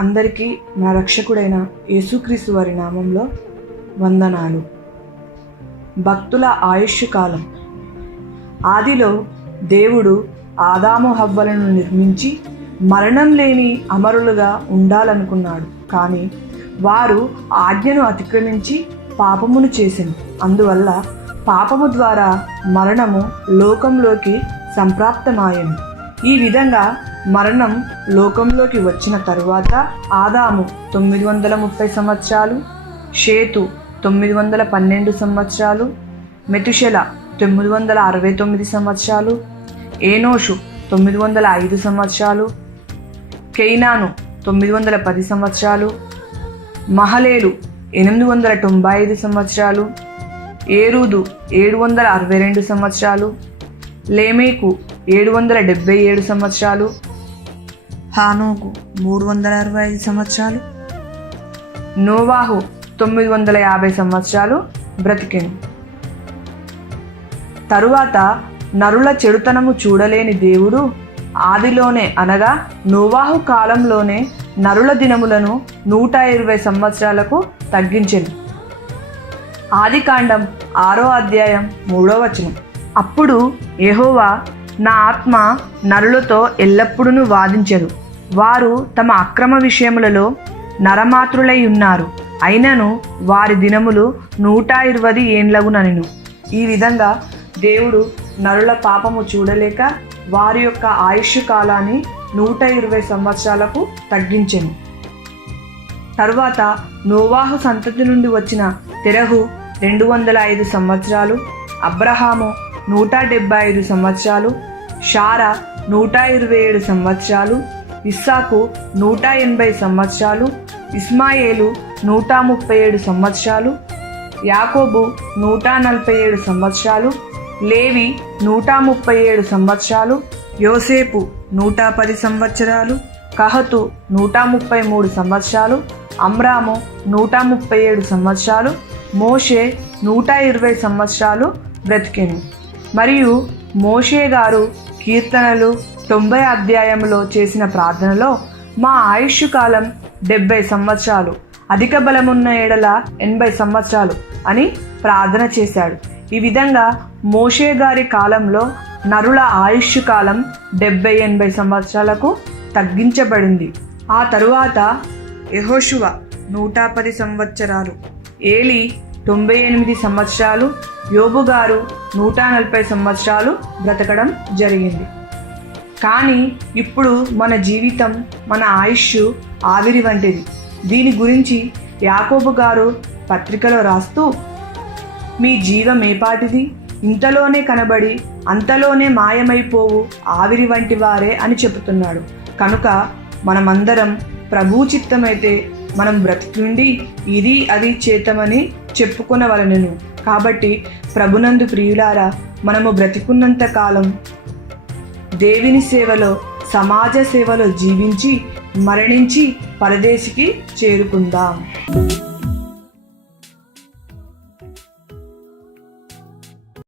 అందరికీ నా రక్షకుడైన యేసుక్రీస్తు వారి నామంలో వందనాలు. భక్తుల ఆయుష్ కాలం. ఆదిలో దేవుడు ఆదాము హవ్వలను నిర్మించి మరణం లేని అమరులుగా ఉండాలనుకున్నాడు. కానీ వారు ఆజ్ఞను అతిక్రమించి పాపమును చేసింది. అందువల్ల పాపము ద్వారా మరణము లోకంలోకి సంప్రాప్తమాయను. ఈ విధంగా మరణం లోకంలోకి వచ్చిన తరువాత ఆదాము 930 సంవత్సరాలు, షేతు 912 సంవత్సరాలు, మెతుషెల 969 సంవత్సరాలు, ఏనోషు 905 సంవత్సరాలు, కేయినాను 910 సంవత్సరాలు, మహలేలు 895 సంవత్సరాలు, ఏరూదు 762 సంవత్సరాలు, లేమేకు 777 సంవత్సరాలు, హానోకు 365 సంవత్సరాలు, నోవాహు 950 సంవత్సరాలు బ్రతికెను. తరువాత నరుల చెడుతనము చూడలేని దేవుడు ఆదిలోనే అనగా నోవాహు కాలంలోనే నరుల దినములను 120 సంవత్సరాలకు తగ్గించెను. ఆదికాండం 6వ అధ్యాయం 3వ వచనం. అప్పుడు యెహోవా, నా ఆత్మ నరులతో ఎల్లప్పుడూ వాదించదు. వారు తమ అక్రమ విషయములలో నరమాత్రులై ఉన్నారు. అయినను వారి దినములు 120 ఏండ్లగునెను. ఈ విధంగా దేవుడు నరుల పాపము చూడలేక వారి యొక్క ఆయుష్ కాలాన్ని 120 సంవత్సరాలకు తగ్గించెను. తరువాత నోవాహు సంతతి నుండి వచ్చిన తెరహు 205 సంవత్సరాలు, అబ్రహాము 175 సంవత్సరాలు, షారా 127 సంవత్సరాలు, ఇస్సాకు 180 సంవత్సరాలు, ఇస్మాయేలు 137 సంవత్సరాలు, యాకోబు 147 సంవత్సరాలు, లేవి 137 సంవత్సరాలు, యోసేపు 110 సంవత్సరాలు, కహతు 133 సంవత్సరాలు, అమ్రాము 137 సంవత్సరాలు, మోషే 120 సంవత్సరాలు బ్రతికెను. మరియు మోషే గారు కీర్తనలు 90 అధ్యాయంలో చేసిన ప్రార్థనలో మా ఆయుష్ కాలం 70 సంవత్సరాలు, అధిక బలమున్న ఎడల 80 సంవత్సరాలు అని ప్రార్థన చేశాడు. ఈ విధంగా మోషే గారి కాలంలో నరుల ఆయుష్ కాలం 70-80 సంవత్సరాలకు తగ్గించబడింది. ఆ తరువాత యెహోషువ 110 సంవత్సరాలు, ఏలీ 98 సంవత్సరాలు, యోబు గారు 140 సంవత్సరాలు బ్రతకడం జరిగింది. కానీ ఇప్పుడు మన జీవితం, మన ఆయుష్ ఆవిరి వంటిది. దీని గురించి యాకోబు గారు పత్రికలో రాస్తూ, మీ జీవం ఏపాటిది, ఇంతలోనే కనబడి అంతలోనే మాయమైపోవు ఆవిరి వంటి వారే అని చెబుతున్నాడు. కనుక మనమందరం ప్రభు చిత్తమైతే మనం బ్రతికుండి ఇది అది చేతమని చెప్పుకొనవలెను. కాబట్టి ప్రభునందు ప్రియులారా, మనము బ్రతికున్నంత కాలం దేవుని సేవలో, సమాజ సేవలో జీవించి మరణించి పరదేశికి చేరుకుందాం.